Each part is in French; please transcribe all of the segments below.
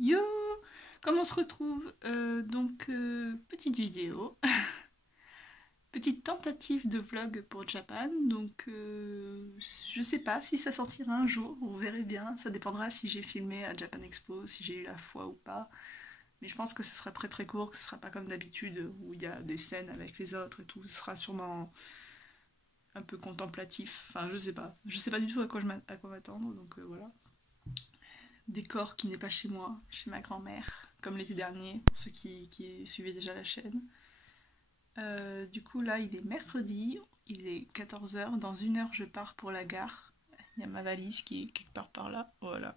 Yo! Comment on se retrouve? Petite vidéo, petite tentative de vlog pour Japan. Je sais pas si ça sortira un jour, vous verrez bien. Ça dépendra si j'ai filmé à Japan Expo, si j'ai eu la foi ou pas. Mais je pense que ce sera très très court, que ce sera pas comme d'habitude où il y a des scènes avec les autres et tout. Ce sera sûrement un peu contemplatif. Enfin, je sais pas. Je sais pas du tout à quoi m'attendre, voilà. Décor qui n'est pas chez moi, chez ma grand-mère, comme l'été dernier, pour ceux qui suivaient déjà la chaîne. Du coup, là, il est mercredi, il est 14 h. Dans 1 heure, je pars pour la gare. Il y a ma valise qui est quelque part par là. Voilà,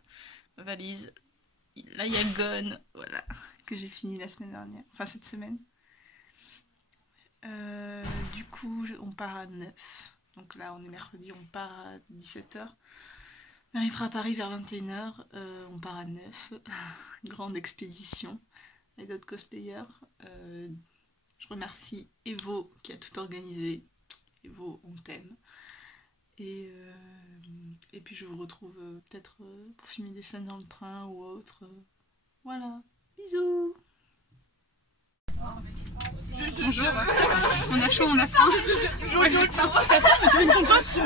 ma valise. Là, il y a Gone, voilà, que j'ai fini la semaine dernière, enfin cette semaine. Du coup, on part à 9. Donc là, on est mercredi, on part à 17 h. On arrivera à Paris vers 21 h, on part à 9, grande expédition, avec d'autres cosplayers. Je remercie Evo qui a tout organisé. Evo, on t'aime. Et puis je vous retrouve peut-être pour filmer des scènes dans le train ou autre. Voilà, bisous! On a chaud, on a faim. Jojo, le pain. Tu veux une compote?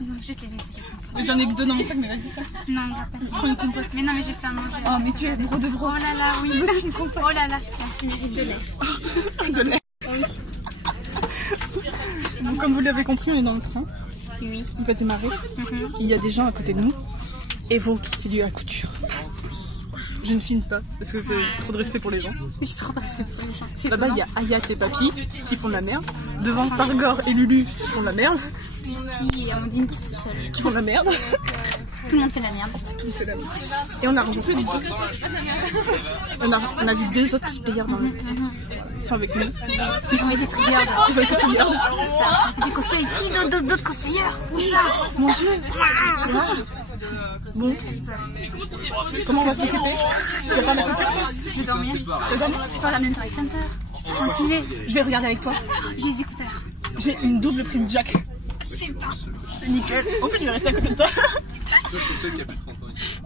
Non, je vais te les laisser. J'en ai 2 dans mon sac, mais vas-y, tiens. Non, prends une compote. Mais non, mais je vais te faire manger. Oh, mais tu es gros de gros. Oh là là, oui. Oh là là, tiens, tu mérites de lait. De lait. Oui. Donc, comme vous l'avez compris, on est dans le train. Oui. On va démarrer. Il y a des gens à côté de nous. Evo qui fait la couture. Je ne filme pas parce que c'est trop de respect pour les gens. J'ai trop de respect pour les gens. Là-bas, il y a Ayat et Papy qui font de la merde. Devant, Fargor et Lulu qui font de la merde. Puis Amandine qui sont seules. Qui font de la merde. Tout le monde fait de la merde. Tout le monde fait de la merde. Et on a rencontré des deux. On a vu 2 autres cosplayers dans le train. Ils sont avec nous. Qui ont été triggered. Ils ont été triggered. Des cosplayers. Qui d'autres cosplayers? Où ça? Mon Dieu. Là. Bon. Comment on va s'occuper? Tu vas faire la couture? Je vais dormir. Tu vas dormir? Je vais aller à Mentor Center. Continuer. Je vais regarder avec toi. J'ai des écouteurs. J'ai une double prise jack. C'est pas. C'est nickel. En fait, je vais rester à côté de toi. Je suis seul qui a plus de 30 ans ici.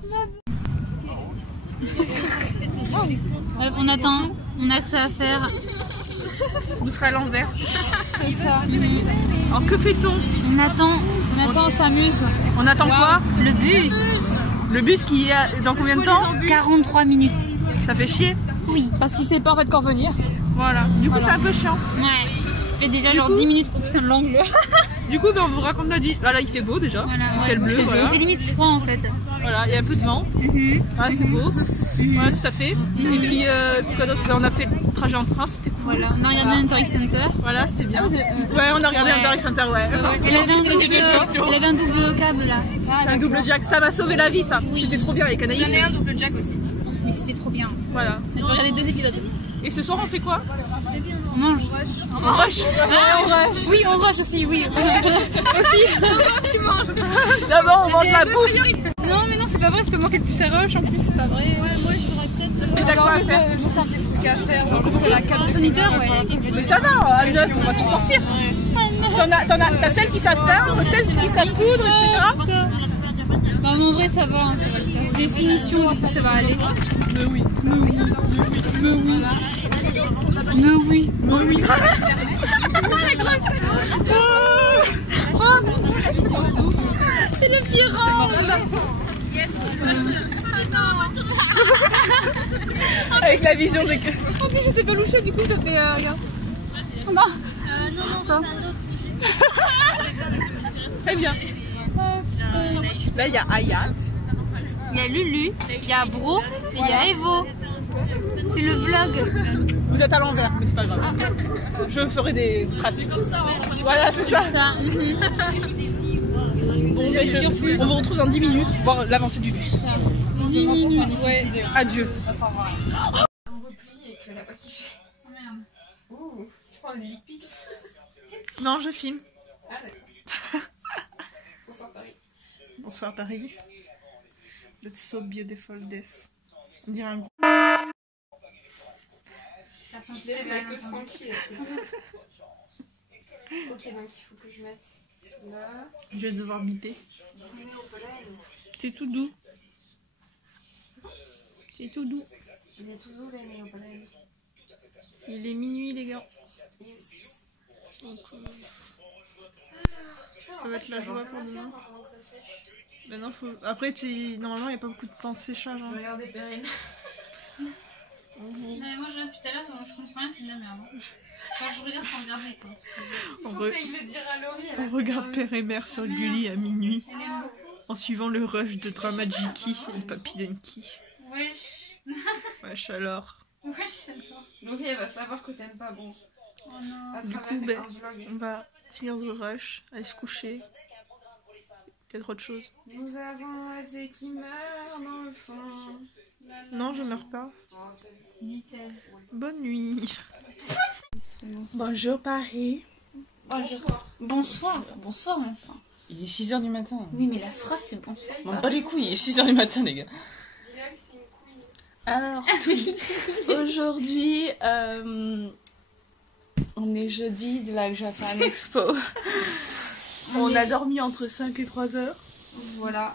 On attend. On a que ça à faire. Vous serez à l'envers. C'est ça. Alors que fait-on? On attend, on s'amuse. On attend quoi? Le bus. Le bus qui est dans combien de temps? 43 minutes. Ça fait chier. Oui. Parce qu'il sait pas en fait quand venir. Voilà. Du coup, c'est un peu chiant. Ouais. Ça fait déjà genre 10 minutes qu'on putain de l'angle. Du coup, on vous raconte la vie. Là, il fait beau déjà. Voilà, Ciel bleu, voilà. Il fait limite froid en fait. Voilà, il y a un peu de vent. Voilà, c'est beau. Voilà, tout à fait. Et puis, quoi d'autre? On a fait le trajet en train, c'était cool. Voilà. On a regardé Interact Center. Voilà, c'était bien. Ouais, on a regardé Interact Center, ouais. Il avait un double câble là. Un double jack, ça m'a sauvé la vie, ça. C'était trop bien avec Anaïs. J'en ai un double jack aussi. Mais c'était trop bien. Voilà. J'ai regardé 2 épisodes. Et ce soir, on fait quoi? On mange. On rush. Ah, on rush. Oui, on rush aussi, oui. Aussi. Comment tu manges? D'abord, on mange la bouffe. Non mais non c'est pas vrai, c'est pas moi qui ai le plus à rush en plus, c'est pas vrai. Ouais, moi je voudrais peut-être. Et t'as quoi à faire? Juste un petit truc à faire, juste la carte sanitaire, ouais. Mais ça va, à 9, on va s'en sortir. T'as celles qui savent peindre, celles qui savent coudre, etc. Bah, en vrai, ça va. C'est des finitions, du coup, ça va aller. Mais oui. Mais oui. Mais oui. Mais oui. Mais oui. C'est le pire rang. Avec la vision des... En plus je sais pas loucher, du coup ça fait regarde. Non. Très bien. Là, il y a Ayat. Il y a Lulu, il y a Bro et il y a Evo. C'est le vlog. Vous êtes à l'envers, mais c'est pas grave. Je ferai des trafics. Voilà, c'est ça. Bon, on vous retrouve dans 10 minutes pour voir l'avancée du bus. 10 minutes, ouais. Adieu. On replie et que la pas kiffé. Oh merde. Ouh, tu prends des dick pics. Non, je filme. Ah d'accord. Bonsoir Paris. Bonsoir Paris. That's so beautiful this. On dirait un gros... Laisse la queue tranquille. Ok, donc il faut que je mette là. Je vais devoir biper. C'est tout doux. C'est tout doux. Il est toujours les néobrels. Il est minuit les gars. Yes. Donc, ça va être la joie pour demain. Ben non, faut... Après, normalement il n'y a pas beaucoup de temps de séchage. Hein. Regardez Perrine. Non, mais moi je regarde depuis tout à l'heure, je comprends rien, c'est de la merde. Enfin, je regarde sans regarder quoi. On regarde Père et Mère sur Gulli à minuit Elle aime beaucoup. en suivant le rush de Dramajiki et Papy Denki. Wesh. Wesh alors. Wesh, alors. Laurie, elle va savoir que t'aimes pas bon. Oh non. À Du travers coup, ben, un vlog. on va finir le rush, aller se coucher. Peut-être autre chose. Nous avons Azé qui meurt dans le fond. Non, je meurs pas. Dit-elle. Bonne nuit. Bonjour Paris. Bonsoir. Bonsoir, enfin. Il est 6h du matin. Oui, mais la phrase c'est bonsoir. M'en pas les couilles, il est 6h du matin, les gars. Alors, aujourd'hui, on est jeudi de la Japan Expo. On a dormi entre 5 et 3 heures. Voilà.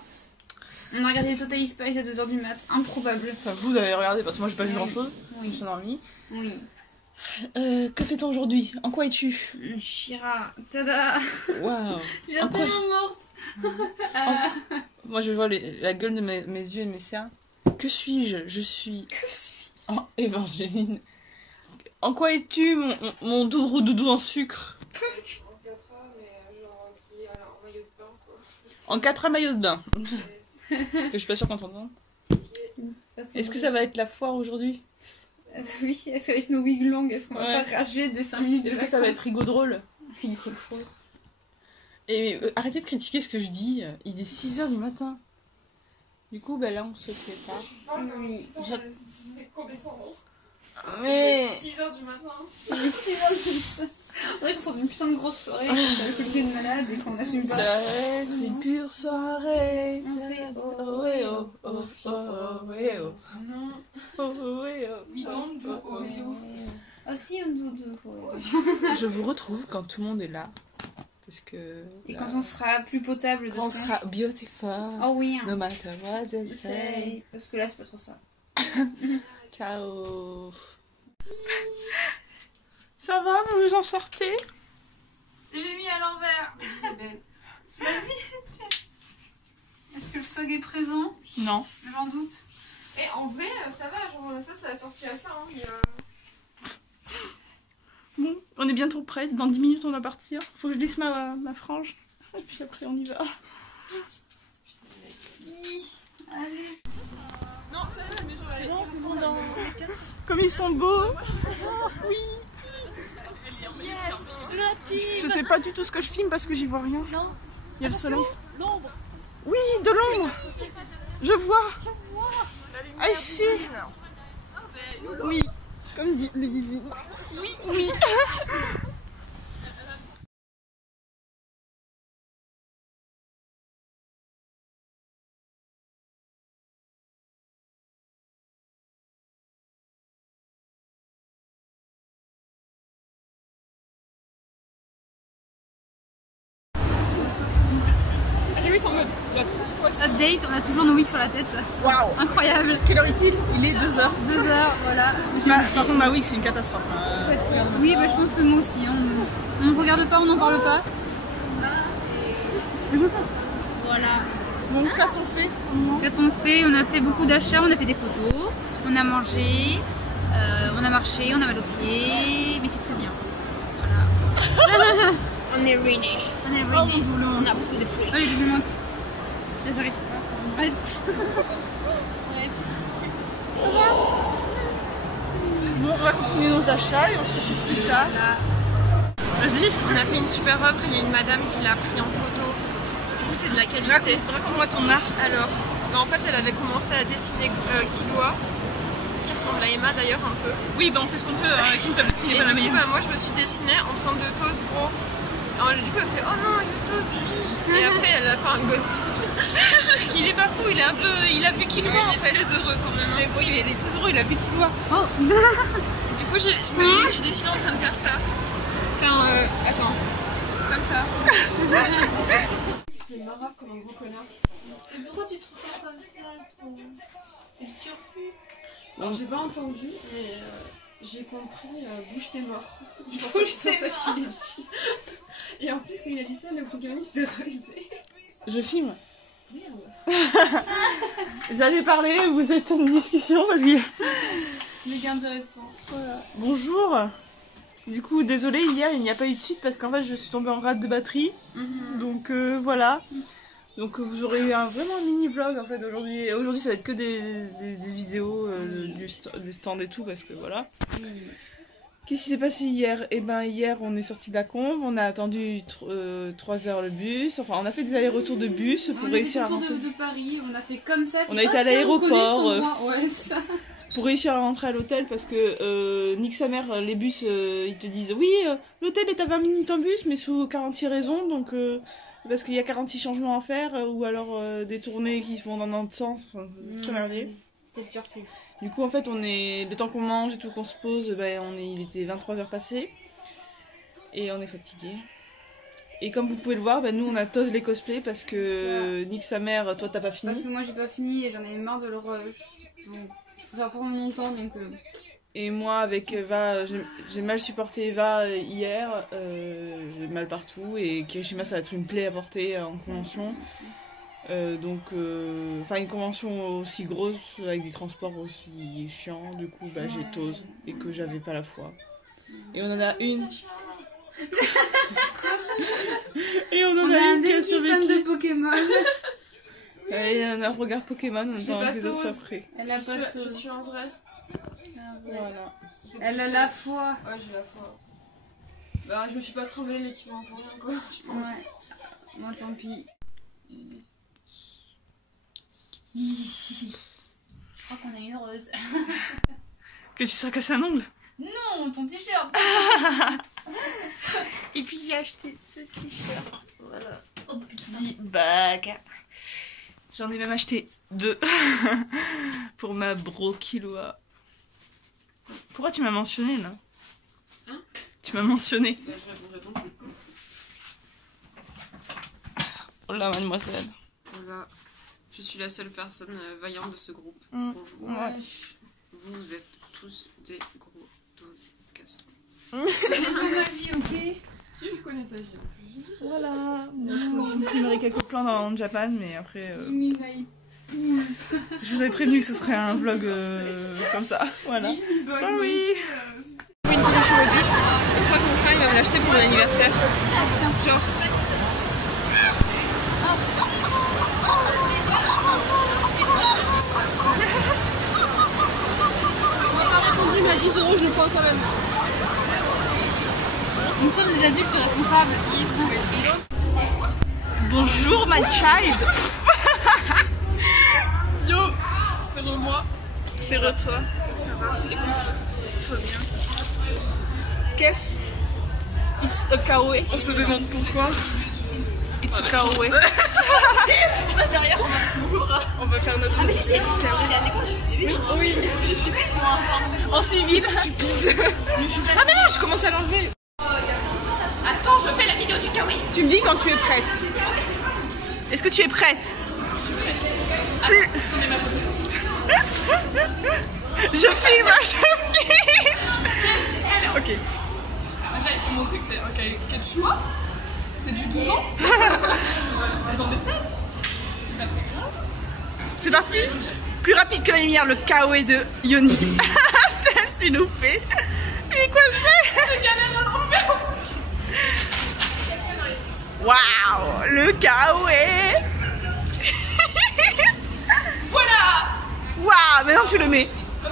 On a regardé les Totally Spies à 2h du mat. Improbable. Enfin, vous avez regardé parce que moi j'ai pas vu grand chose. Oui. Je suis endormie. Oui. Que fait-on aujourd'hui? En quoi es-tu? Shira. Tada. Waouh. J'ai En quoi tellement morte. Moi je vois la gueule de mes yeux et de mes cernes. Que suis-je? Je suis... Oh, Évangeline. En quoi es-tu, mon doudou en sucre? En 4A maillot de bain. Parce que je suis pas sûre qu'on t'entende. Est-ce que ça va être la foire aujourd'hui? Oui, est-ce qu'avec nos wigs longues, est-ce qu'on va Ouais. pas rager des 5 minutes de Est-ce que ça va être rigo drôle? Rigo drôle. Et arrêtez de critiquer ce que je dis. Il est 6h du matin. Du coup, bah là, on se prépare. Oui. Mais... 6h du matin. On dirait qu'on sort d'une putain de grosse soirée, qu'on a alcoolisé une malade et qu'on assume Ça pas. va être une pure soirée. On fait Oh, ouais, oh, oh, oh, ouais, oh. Oh, ouais, oh. Ah si, on doute. Je vous retrouve quand tout le monde est là. Parce que... Et là, quand on sera plus potable de quand on tronche. sera beautiful. Oh oui. No matter what they say. Parce que là, c'est pas trop ça. Ciao. Ça va, vous vous en sortez? J'ai mis à l'envers. Est-ce que le swag est présent? Non. J'en doute. Et en vrai, ça va, genre ça a sorti à ça. Hein, mais, Bon, on est bientôt prêts. Dans 10 minutes, on doit partir. Faut que je lisse ma frange. Et puis après, on y va. Allez. Comme ils sont beaux. Je sais pas du tout ce que je filme parce que j'y vois rien. Il y a le soleil. L'ombre. Oui, de l'ombre. Je vois. Ah, ici. Oui, comme dit le divin. Oui. J'ai vu en mode la transpoisson. Update, on a toujours nos wigs sur la tête. Waouh. Incroyable. Quelle heure est-il? Il est 2h. 2 heures, voilà. Par contre, ma wig, c'est une catastrophe. Oui, bah, je pense que moi aussi. On ne regarde pas, on n'en parle pas. Voilà. Bon, qu'a-t-on fait? Qu'a-t-on fait? On a fait beaucoup d'achats, on a fait des photos, on a mangé, on a marché, on a mal aux pieds, mais c'est très bien. Voilà. On est ruiné. On est ruiné. On a beaucoup de fruits. Oh, les doubles manques. Ça s'arrive pas. Ouais. Bon, on va continuer nos achats et on se retrouve plus tard. Vas-y. On a fait une super œuvre, il y a une madame qui l'a pris en photo. Du coup, c'est de la qualité. Raconte-moi ton art. Alors, en fait, elle avait commencé à dessiner Killua, qui ressemble à Emma d'ailleurs un peu. Oui, bah on fait ce qu'on peut avec une tablette qui n'est Et pas la du coup, meilleure. bah, moi, je me suis dessinée en train de toast gros. Alors, du coup, elle fait oh non, il toast lui. Et après, elle a fait un god. Il est pas fou, il est un peu. Il a vu Killua en fait. Il est très heureux quand même. Mais oui, il est très heureux, il a vu Killua. Oh. Du coup, je me suis dessinée en train de faire ça. Enfin, attends. Comme ça. Je me marre comme un gros connard. Mais pourquoi tu te regardes comme ça? C'est le turfu. Alors j'ai pas entendu, mais j'ai compris bouge tes morts. Bouge tes morts. Qu'il a dit. Et en plus, quand il a dit ça, le Pokémon il s'est relevé. Je filme. Merde. Vous allez parler, vous êtes en discussion parce que... Méga intéressant. Voilà. Bonjour. Du coup, désolé, hier il n'y a pas eu de suite parce qu'en fait je suis tombée en rate de batterie. Donc voilà. Donc vous aurez eu vraiment un mini vlog en fait aujourd'hui. Aujourd'hui ça va être que des vidéos des stands et tout parce que voilà. Qu'est-ce qui s'est passé hier? Eh ben hier on est sorti de la Combe, on a attendu 3 heures le bus. Enfin on a fait des allers-retours de bus pour réussir à rentrer. De Paris, on a fait comme ça. On a été à l'aéroport. Ouais, ça. Pour réussir à rentrer à l'hôtel parce que nique sa mère, les bus ils te disent oui l'hôtel est à 20 minutes en bus mais sous 46 raisons donc parce qu'il y a 46 changements à faire ou alors des tournées qui vont dans notre sens, enfin, très merdier. C'est le turfu. Du coup en fait on est le temps qu'on mange et tout qu'on se pose, il était 23h passé et on est fatigué. Et comme vous pouvez le voir, nous on a tous les cosplays parce que nique sa mère, toi t'as pas fini. Parce que moi j'ai pas fini et j'en ai marre de le rush. Donc je préfère prendre mon temps donc. Et moi avec Eva, j'ai mal supporté Eva hier, j'ai mal partout et Kirishima ça va être une plaie à porter en convention. Une convention aussi grosse avec des transports aussi chiants, du coup j'ai tose et que j'avais pas la foi. Et on en a une. Et on en a un une qui a petit fan de survécu. Pokémon. Et on a un regard Pokémon en J'ai attendant pas que les autres tose. soient prêts. Elle a pas Je de. suis en vrai. Voilà. Elle a la foi. Ouais, j'ai la foi. Bah, je me suis pas tremblé l'équipement pour rien, quoi. Je pense. Ouais. Moi tant pis. Je crois qu'on a une heureuse. Que tu seras cassé un ongle. Non, ton t-shirt. Et puis j'ai acheté ce t-shirt. Voilà. Oh putain. Bag. J'en ai même acheté 2 pour ma broquiloa. Pourquoi tu m'as mentionné là? Hein? Tu m'as mentionné. Bah, je réponds plus. Oh là mademoiselle. Voilà. Je suis la seule personne vaillante de ce groupe. Mm. Bonjour. Ouais. Vous êtes tous des gros 12 cassons. C'est pas ma vie, ok. Si, je connais ta vie. Voilà. Je vous filmerai quelques plans dans Japan mais après... Je vous avais prévenu que ce serait un vlog comme ça. Voilà. Sorry. Une convention audite. Je crois que mon frère il va me l'acheter pour mon anniversaire. Genre. Il m'a 10 €, je le prends quand même. Nous sommes des adultes responsables. Bonjour my child. Yo, c'est moi. C'est re toi. Ça va, écoute, tout va bien. Qu'est-ce? It's a kawaii. On se demande pourquoi. It's a kawaii. Je passe derrière, on va faire notre. Ah, mais c'est oui, je suis stupide moi. En civil. Ah, mais non, je commence à l'enlever. Attends, je fais la vidéo du kawaii. Tu me dis quand tu es prête. Est-ce que tu es prête? Plus. Je filme. Ok. Déjà, il faut montrer que c'est un quechua. C'est du 12 ans. J'en ai 16. C'est pas très grave. C'est parti. Plus rapide que la lumière, le kawaii de Yoni. Tel s'est loupé. Il est coincé. Je galère à l'enlever. Waouh, le kawaii. Voilà. Waouh, maintenant tu le mets. Tu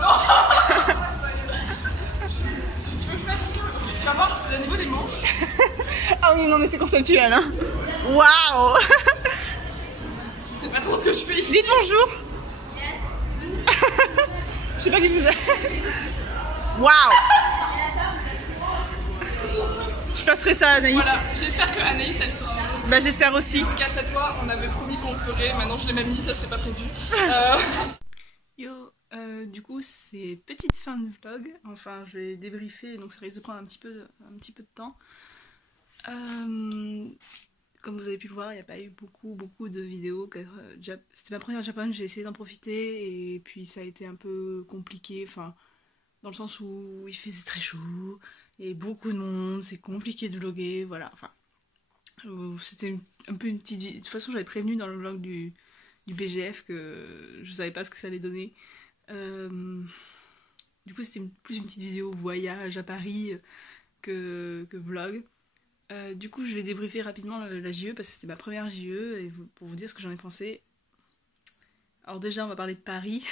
veux que je fasse ok, tu vas voir le niveau des manches. Ah oui, non mais c'est conceptuel, hein. Waouh. Je sais pas trop ce que je fais ici. Dites bonjour. Je sais pas qui vous êtes. Waouh. Je passerai ça à Anaïs. Voilà, j'espère que Anaïs elle sera heureuse. Bah j'espère aussi. Dédicace à toi, on avait promis qu'on le ferait, maintenant je l'ai même mis, ça c'était pas prévu. Yo, du coup c'est petite fin de vlog. Enfin je vais débriefer donc ça risque de prendre un petit peu de temps. comme vous avez pu le voir, il n'y a pas eu beaucoup de vidéos. C'était ma première Japan, j'ai essayé d'en profiter et puis ça a été un peu compliqué, enfin, dans le sens où il faisait très chaud, et beaucoup de monde, c'est compliqué de vlogger, voilà, enfin. C'était un peu une petite vidéo. De toute façon, j'avais prévenu dans le vlog du BGF que je savais pas ce que ça allait donner. Du coup, c'était plus une petite vidéo voyage à Paris que vlog. Du coup, je vais débriefer rapidement la JE parce que c'était ma première JE et pour vous dire ce que j'en ai pensé. Alors déjà, on va parler de Paris.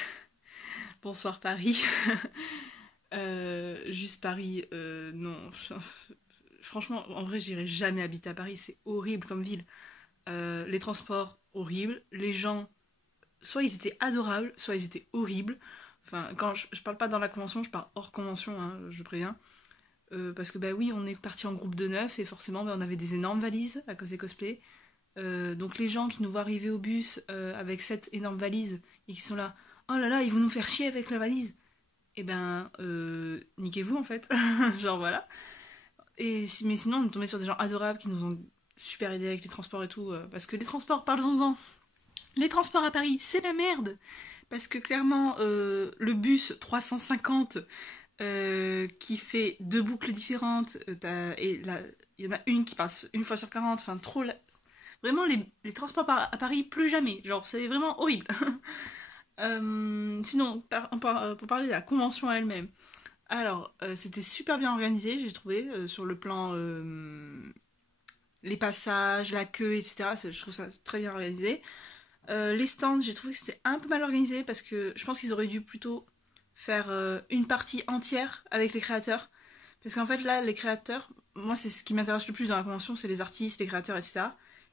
Bonsoir Paris. Juste Paris, non. Franchement, en vrai, j'irai jamais habiter à Paris. C'est horrible comme ville. Les transports, horribles. Les gens, soit ils étaient adorables, soit ils étaient horribles. Enfin, quand je parle pas dans la convention, je parle hors convention, hein, je préviens. Parce que bah oui, on est parti en groupe de 9 et forcément bah, on avait des énormes valises à cause des cosplays. Donc les gens qui nous voient arriver au bus avec cette énorme valise et qui sont là, oh là là, ils vont nous faire chier avec la valise. Et ben, niquez-vous en fait. Genre voilà. Mais sinon, on est tombé sur des gens adorables qui nous ont super aidés avec les transports et tout. Parce que les transports, parlons-en. Les transports à Paris, c'est la merde. Parce que clairement, le bus 350 qui fait 2 boucles différentes, et il y en a une qui passe une fois sur 40, enfin trop... Vraiment, les transports à Paris, plus jamais. Genre, c'est vraiment horrible. Sinon, pour parler de la convention elle-même, alors, c'était super bien organisé, j'ai trouvé, sur le plan... les passages, la queue, etc. Je trouve ça très bien organisé. Les stands, j'ai trouvé que c'était un peu mal organisé parce que je pense qu'ils auraient dû plutôt faire une partie entière avec les créateurs. Parce qu'en fait, là, les créateurs, moi, c'est ce qui m'intéresse le plus dans la convention, c'est les artistes, les créateurs, etc.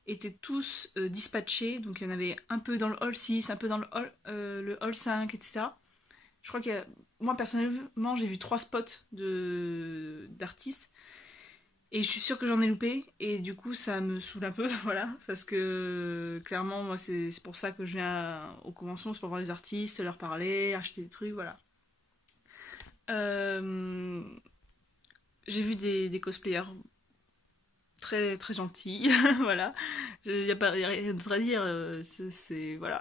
Étaient tous dispatchés. Donc, il y en avait un peu dans le hall 6, un peu dans le hall 5, etc. Je crois qu'il y a... Moi, personnellement, j'ai vu 3 spots d'artistes. Et je suis sûre que j'en ai loupé, et du coup ça me saoule un peu, voilà, parce que clairement moi c'est pour ça que je viens aux conventions, c'est pour voir les artistes, leur parler, acheter des trucs, voilà. J'ai vu des cosplayers très très gentils, voilà, il n'y a rien d'autre à dire, voilà.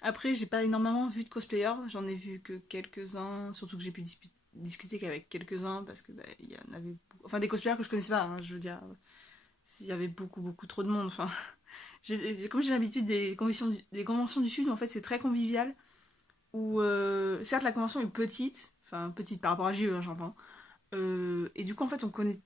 Après j'ai pas énormément vu de cosplayers, j'en ai vu que quelques-uns, surtout que j'ai pu discuter qu'avec quelques-uns parce que bah, il y en avait beaucoup... enfin des cosplayers que je connaissais pas, hein, je veux dire, il y avait beaucoup trop de monde, enfin comme j'ai l'habitude des conventions du Sud, en fait c'est très convivial, où certes la convention est petite, enfin petite par rapport à JE, hein, j'entends, et du coup en fait on connaît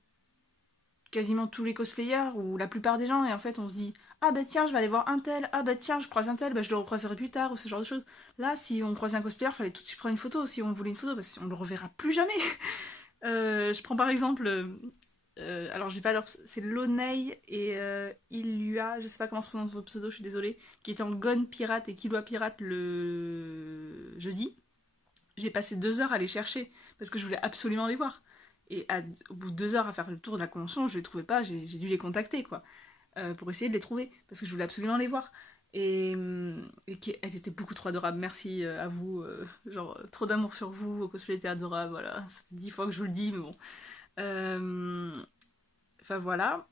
quasiment tous les cosplayers ou la plupart des gens, et en fait on se dit ah bah tiens je vais aller voir un tel, ah bah tiens je croise un tel, bah je le recroiserai plus tard, ou ce genre de choses. Là si on croisait un cosplayer, fallait tout de suite prendre une photo si on voulait une photo, parce qu'on le reverra plus jamais. Je prends par exemple alors j'ai pas leur... c'est Lonei et Ilua, je sais pas comment se prononce votre pseudo, je suis désolée, qui était en Gon Pirate et Killua Pirate le jeudi. J'ai passé 2 heures à les chercher parce que je voulais absolument les voir. Et au bout de 2 heures à faire le tour de la convention, je les trouvais pas, j'ai dû les contacter, quoi, pour essayer de les trouver, parce que je voulais absolument les voir. Et elles étaient beaucoup trop adorables, merci à vous, genre trop d'amour sur vous, vos cosplays étaient adorables, voilà, ça fait 10 fois que je vous le dis, mais bon. Enfin voilà.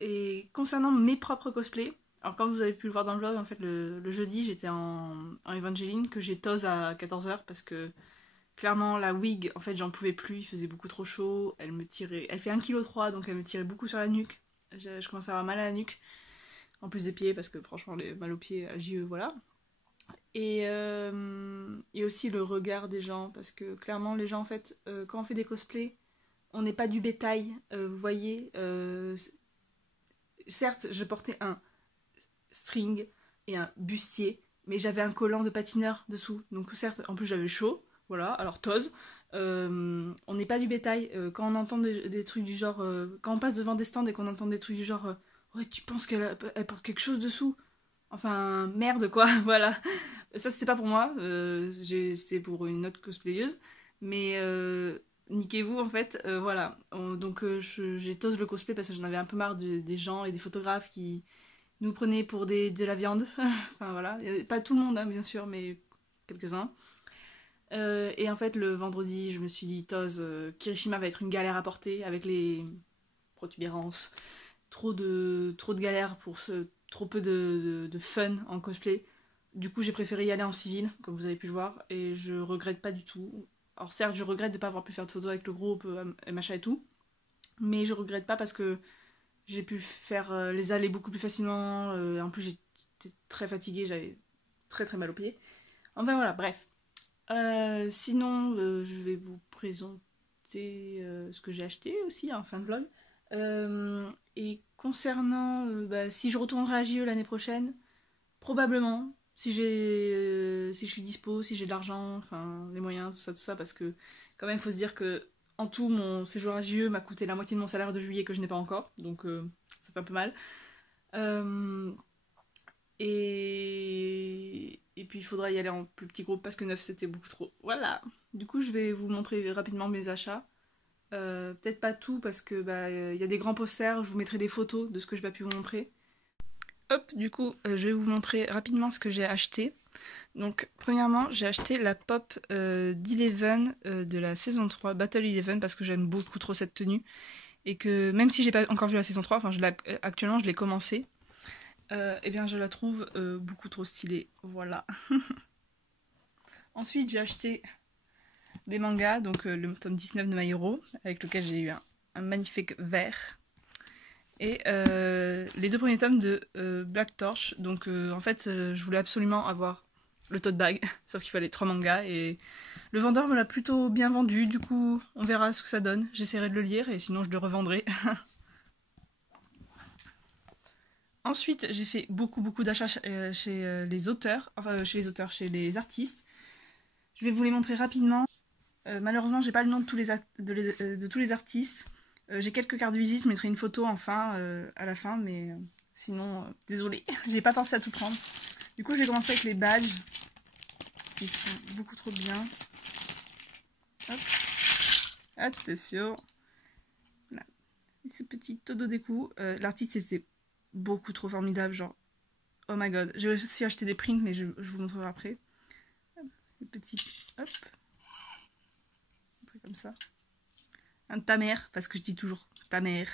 Et concernant mes propres cosplays, alors comme vous avez pu le voir dans le vlog, en fait le jeudi j'étais en Evangeline, que j'ai tose à 14h parce que clairement la wig, en fait j'en pouvais plus, il faisait beaucoup trop chaud, elle fait 1,3 kg, donc elle me tirait beaucoup sur la nuque, je commençais à avoir mal à la nuque, en plus des pieds, parce que franchement les mal aux pieds à JE, voilà. Et aussi le regard des gens, parce que clairement les gens en fait, quand on fait des cosplays, on n'est pas du bétail, vous voyez, certes je portais un string et un bustier, mais j'avais un collant de patineur dessous, donc certes en plus j'avais chaud, voilà, alors tose, on n'est pas du bétail, quand on entend des trucs du genre, quand on passe devant des stands et qu'on entend des trucs du genre, ouais tu penses qu'elle porte quelque chose dessous, enfin merde quoi, voilà, ça c'était pas pour moi, c'était pour une autre cosplayeuse, mais niquez-vous en fait, voilà, donc j'ai tose le cosplay parce que j'en avais un peu marre des gens et des photographes qui nous prenaient pour de la viande, enfin voilà, pas tout le monde hein, bien sûr, mais quelques-uns. Et en fait le vendredi je me suis dit Toz, Kirishima va être une galère à porter avec les protubérances trop de galères pour trop peu de fun en cosplay. Du coup j'ai préféré y aller en civil, comme vous avez pu le voir, et je regrette pas du tout. Alors certes je regrette de pas avoir pu faire de photos avec le groupe, et machin et tout, mais je regrette pas parce que j'ai pu faire les allées beaucoup plus facilement, en plus j'étais très fatiguée, j'avais très très mal aux pieds. Enfin voilà, bref. Sinon, je vais vous présenter ce que j'ai acheté aussi en fin de vlog. Et concernant si je retournerai à JE l'année prochaine, probablement, si je suis dispo, si j'ai de l'argent, enfin les moyens, tout ça, parce que quand même il faut se dire que en tout mon séjour à JE m'a coûté la moitié de mon salaire de juillet que je n'ai pas encore, donc ça fait un peu mal. Et puis il faudra y aller en plus petit groupe parce que 9 c'était beaucoup trop. Voilà. Du coup je vais vous montrer rapidement mes achats. Peut-être pas tout parce que y a des grands posters, je vous mettrai des photos de ce que je vais pas pu vous montrer. Hop, du coup je vais vous montrer rapidement ce que j'ai acheté. Donc premièrement j'ai acheté la pop d'Eleven de la saison 3, Battle Eleven, parce que j'aime beaucoup trop cette tenue. Et que même si j'ai pas encore vu la saison 3, enfin actuellement je l'ai commencé. Eh bien je la trouve beaucoup trop stylée, voilà. Ensuite j'ai acheté des mangas, donc le tome 19 de My Hero, avec lequel j'ai eu un magnifique vert, et les 2 premiers tomes de Black Torch. Donc en fait je voulais absolument avoir le tote bag, sauf qu'il fallait 3 mangas, et le vendeur me l'a plutôt bien vendu, du coup on verra ce que ça donne, j'essaierai de le lire, et sinon je le revendrai. Ensuite, j'ai fait beaucoup d'achats chez les auteurs, chez les artistes. Je vais vous les montrer rapidement. Malheureusement, j'ai pas le nom de tous les artistes. J'ai quelques cartes de visite, je mettrai une photo à la fin, mais sinon, désolée, j'ai pas pensé à tout prendre. Du coup, je vais commencer avec les badges, qui sont beaucoup trop bien. Hop. Attention. Voilà. Et ce petit Todo Deku. L'artiste, c'était beaucoup trop formidable, genre oh my god. J'ai aussi acheté des prints, mais je vous montrerai après. Les petits, hop, un truc comme ça, un Tamer, parce que je dis toujours Tamer,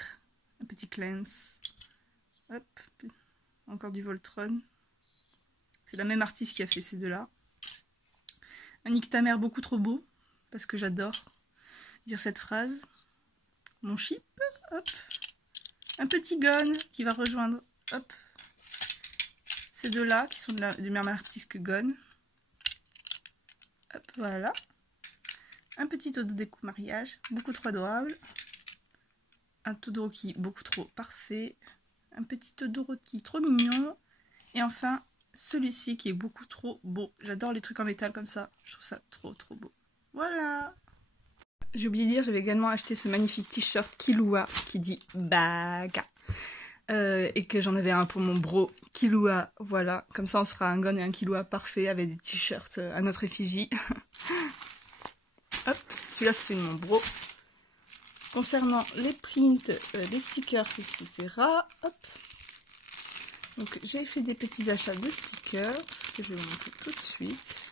un petit Cleanse, hop, encore du Voltron, c'est la même artiste qui a fait ces deux-là. Un Nick Tamer beaucoup trop beau, parce que j'adore dire cette phrase. Mon chip, hop. Un petit Gon qui va rejoindre, hop, ces deux-là qui sont du même artiste que Gon. Hop, voilà. Un petit Todo Deku mariage, beaucoup trop adorable. Un Todoroki beaucoup trop parfait. Un petit Todoroki trop mignon. Et enfin, celui-ci qui est beaucoup trop beau. J'adore les trucs en métal comme ça. Je trouve ça trop beau. Voilà. J'ai oublié de dire, j'avais également acheté ce magnifique t-shirt Killua qui dit Baga. Et que j'en avais un pour mon bro Killua. Voilà, comme ça on sera un Gon et un Killua parfait avec des t-shirts à notre effigie. Hop, celui-là c'est celui de mon bro. Concernant les prints, les stickers, etc. Hop. Donc j'ai fait des petits achats de stickers que je vais vous montrer tout de suite.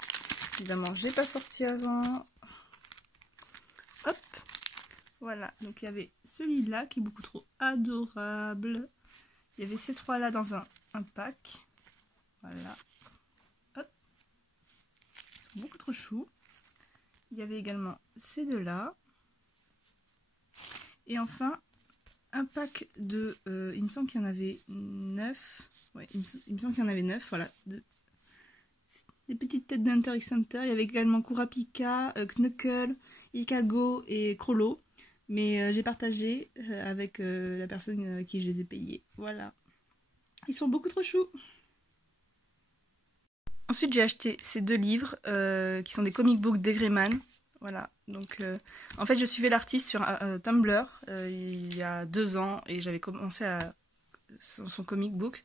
Évidemment, je n'ai pas sorti avant. Hop, voilà, donc il y avait celui-là qui est beaucoup trop adorable. Il y avait ces trois-là dans un pack. Voilà. Hop. Ils sont beaucoup trop choux. Il y avait également ces deux-là. Et enfin, un pack de... il me semble qu'il y en avait 9. Ouais, il me semble qu'il y en avait 9, voilà. Des petites têtes d'Hunter x Hunter. Il y avait également Kurapika, Knuckle, Ikago et Crollo. Mais j'ai partagé avec la personne à qui je les ai payés. Voilà. Ils sont beaucoup trop choux. Ensuite, j'ai acheté ces 2 livres qui sont des comic books d'Egreman. Voilà. Donc, en fait, je suivais l'artiste sur Tumblr il y a 2 ans et j'avais commencé son comic book.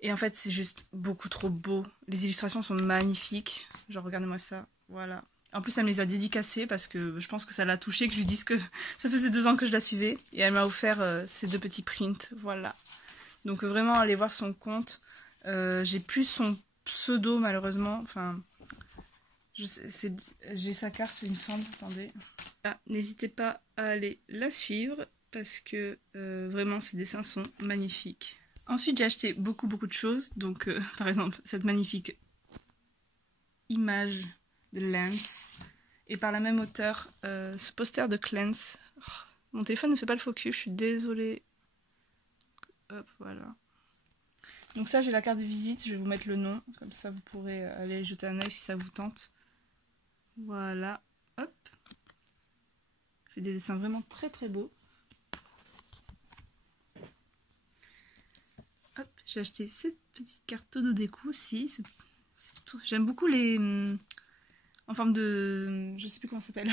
Et en fait, c'est juste beaucoup trop beau. Les illustrations sont magnifiques. Genre, regardez-moi ça. Voilà. En plus, elle me les a dédicacées parce que je pense que ça l'a touchée, que je lui dise que ça faisait 2 ans que je la suivais. Et elle m'a offert ces 2 petits prints. Voilà. Donc, vraiment, allez voir son compte. J'ai plus son pseudo, malheureusement. Enfin, j'ai sa carte, il me semble. Attendez. Ah, n'hésitez pas à aller la suivre. parce que vraiment ces dessins sont magnifiques. Ensuite j'ai acheté beaucoup de choses, donc par exemple cette magnifique image de Lance, et par la même auteure ce poster de Clance. Oh, mon téléphone ne fait pas le focus, je suis désolée. Hop, voilà. Donc ça j'ai la carte de visite, je vais vous mettre le nom, comme ça vous pourrez aller jeter un œil si ça vous tente. Voilà, hop. Fait des dessins vraiment très beaux. Hop, j'ai acheté cette petite carte Tododeku aussi. J'aime beaucoup les... en forme de... je sais plus comment ça s'appelle.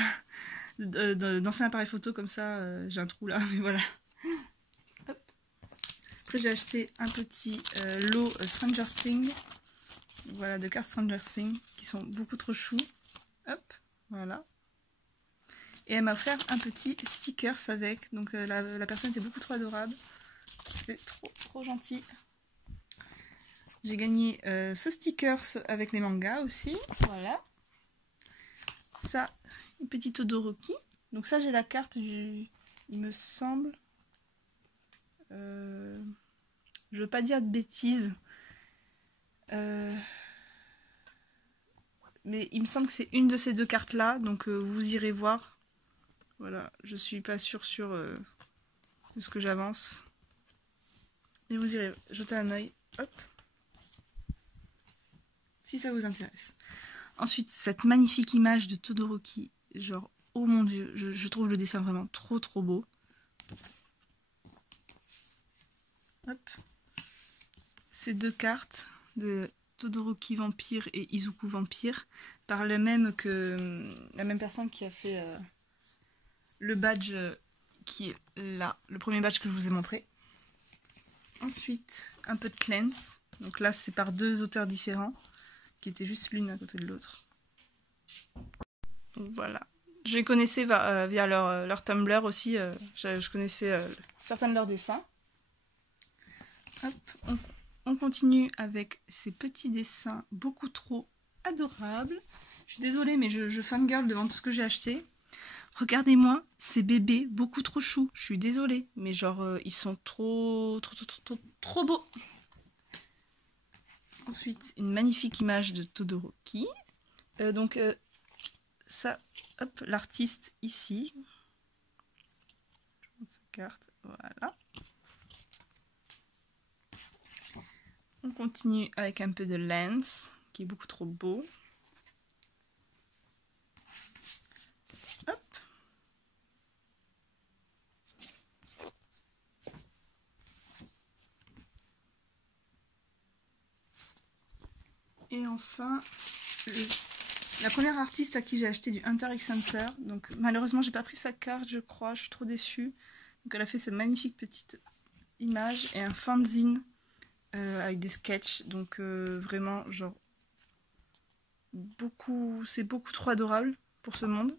D'anciens appareils photo comme ça. J'ai un trou là, mais voilà. Hop. Après j'ai acheté un petit lot Stranger Things. Voilà, de cartes Stranger Things qui sont beaucoup trop choux. Hop, voilà. Et elle m'a offert un petit stickers avec. Donc la personne était beaucoup trop adorable. C'était trop gentil. J'ai gagné ce stickers avec les mangas aussi. Voilà. Ça, une petite Todoroki. Donc ça, j'ai la carte du... il me semble... je veux pas dire de bêtises. Mais il me semble que c'est une de ces deux cartes là. Donc vous irez voir. Voilà, je suis pas sûre de ce que j'avance. Et vous irez jeter un œil. Hop. Si ça vous intéresse. Ensuite, cette magnifique image de Todoroki. Genre, oh mon dieu, je trouve le dessin vraiment trop beau. Hop. Ces deux cartes de Todoroki Vampire et Izuku Vampire par la même personne qui a fait le badge qui est là, le premier badge que je vous ai montré. Ensuite, un peu de Clance. Donc là, c'est par deux auteurs différents, qui étaient juste l'une à côté de l'autre. Donc voilà. Je les connaissais via leur Tumblr aussi. Je connaissais certains de leurs dessins. Hop, on continue avec ces petits dessins beaucoup trop adorables. Je suis désolée, mais je fangirl devant tout ce que j'ai acheté. Regardez-moi ces bébés beaucoup trop choux. Je suis désolée, mais genre ils sont trop beaux. Ensuite, une magnifique image de Todoroki. Ça, hop, l'artiste ici. Je montre sa carte, voilà. On continue avec un peu de Lance, qui est beaucoup trop beau. Hop. Et enfin, la première artiste à qui j'ai acheté du Hunter x Hunter. Donc malheureusement, j'ai pas pris sa carte, je crois, je suis trop déçue. Donc elle a fait cette magnifique petite image et un fanzine avec des sketchs. Donc vraiment, genre, c'est beaucoup trop adorable pour ce monde.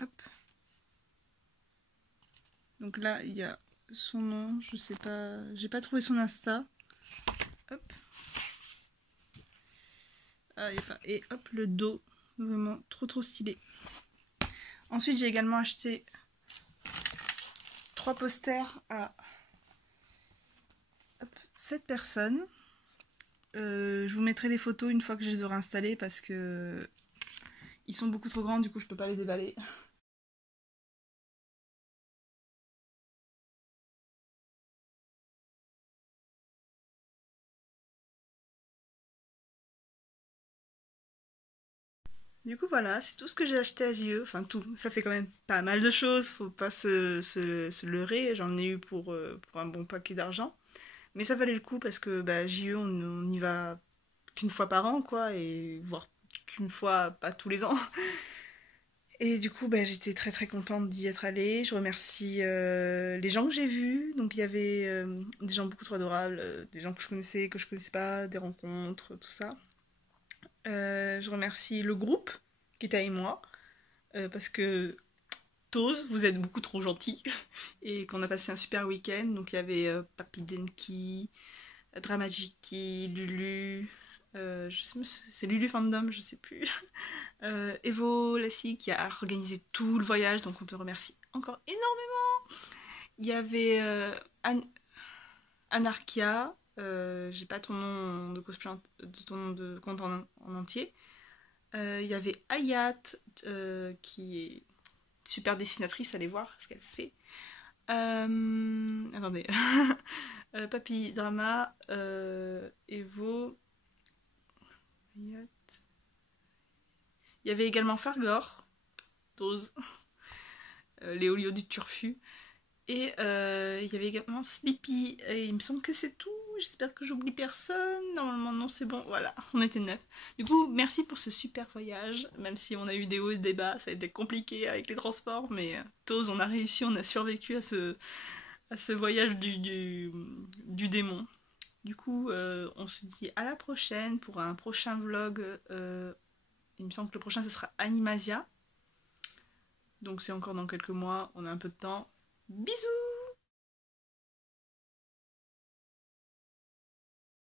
Hop. Donc là, il y a son nom, je sais pas, j'ai pas trouvé son Insta. Hop. Ah, y a pas. Et hop, le dos, vraiment trop stylé. Ensuite, j'ai également acheté 3 posters à 7 personnes. Je vous mettrai les photos une fois que je les aurai installés parce que ils sont beaucoup trop grands, du coup je peux pas les déballer. Du coup voilà, c'est tout ce que j'ai acheté à JE, enfin tout, ça fait quand même pas mal de choses, faut pas se leurrer, j'en ai eu pour un bon paquet d'argent. Mais ça valait le coup parce que JE on y va qu'une fois par an quoi, et voire qu'une fois, pas tous les ans. Et du coup j'étais très contente d'y être allée, je remercie les gens que j'ai vus, donc il y avait des gens beaucoup trop adorables, des gens que je connaissais pas, des rencontres, tout ça. Je remercie le groupe qui était avec moi parce que Toz, vous êtes beaucoup trop gentils et qu'on a passé un super week-end. Donc il y avait Papy Denki, Dramajiki, Lulu, c'est Lulu Fandom, je sais plus. Evo Lassie qui a organisé tout le voyage, donc on te remercie encore énormément. Il y avait Anarchia, j'ai pas ton nom de cosplay, ton nom de compte en entier. Il y avait Ayat qui est super dessinatrice, allez voir ce qu'elle fait. Attendez. Papy Drama, Evo. Ayat. Il y avait également Fargor, Dose, Léolio du Turfu. Et il y avait également Sleepy. Et il me semble que c'est tout. J'espère que j'oublie personne. Normalement, non, c'est bon. Voilà, on était 9. Du coup, merci pour ce super voyage. Même si on a eu des hauts et des bas, ça a été compliqué avec les transports. Mais Tose, on a réussi, on a survécu à ce voyage du démon. Du coup, on se dit à la prochaine pour un prochain vlog. Il me semble que le prochain, ce sera Animasia. Donc c'est encore dans quelques mois, on a un peu de temps. Bisous!